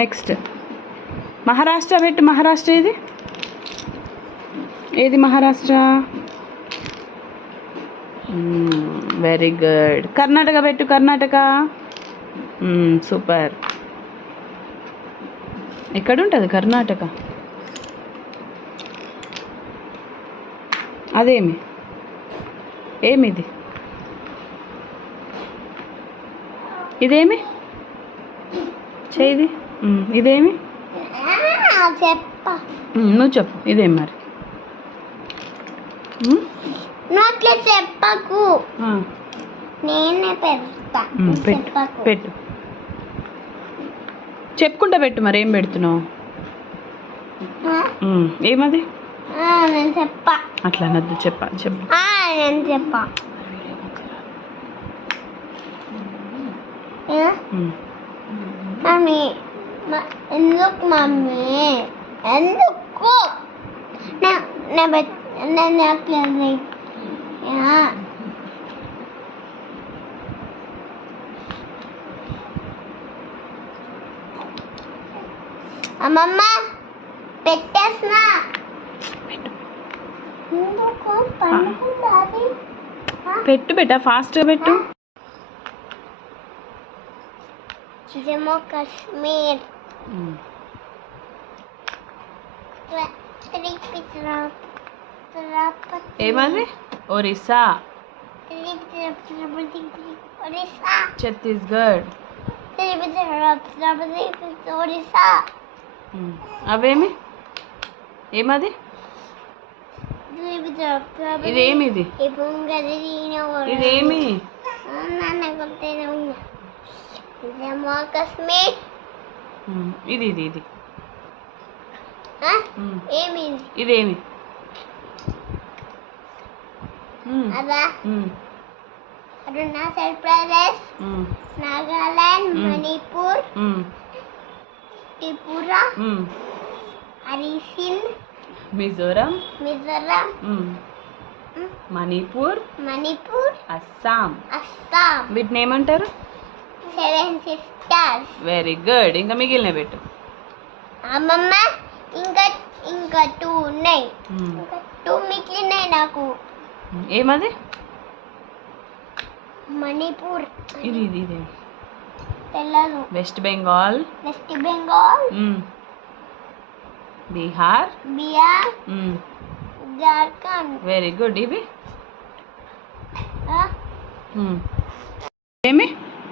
Next Maharashtra పెట్టు. మహారాష్ట్ర ఏది Maharashtra? Very good. Karnataka పెట్టు. కర్ణాటక. సూపర్. ఎక్కడుంటుంది కర్ణాటక? అదేమి ఏమిది? ఇదేమి చేయిది? ఇదేమి? నువ్వు చెప్పు. ఇదేమి మరి? చెప్పకు. నేనే పెడతా. పెట్టు. చెప్పుకుంటా పెట్టు. మరి ఏం పెడుతున్నావు? ఏమది? నేను చెప్పా. అట్లా అనద్దు. చెప్పు. నేను చెప్పా. మమ్మీ ఎందుకు మమ్మీ ఎందుకు అమ్మమ్మ పెట్టేసిన పెట్టు బెట్ట. ఫాస్ట్గా పెట్టు. జమ్మూ కాశ్మీర్. ఏమది? ఒరిస్సా. ఒరిస్సా. ఛత్తీస్గఢ్. ఒరిస్సా. అవేమి? ఏమది? ఇదేమిది? ఇదేమి? జమ్మూ కాశ్మీర్. ఇది ఇది ఇది ఏమి? ఇదేమి? అదా అరుణాచల్ ప్రదేశ్, నాగాలాండ్, మణిపూర్, త్రిపుర, హరిసింద్, మిజోరం, మణిపూర్, అస్సాం. వీటిని ఏమంటారు? 7 sisters. Very good. ఇంకా మిగిలిన పెట్టు. అమ్మమ్మ ఇంకా 2 ఉన్నాయి. ఇంకా 2 మిగిలినాయి నాకు. ఏమది? మణిపూర్. ఇది ఇది ఇది తెల్లదు. వెస్ట్ బెంగాల్, బీహార్, జార్ఖండ్. Very good. ఇవి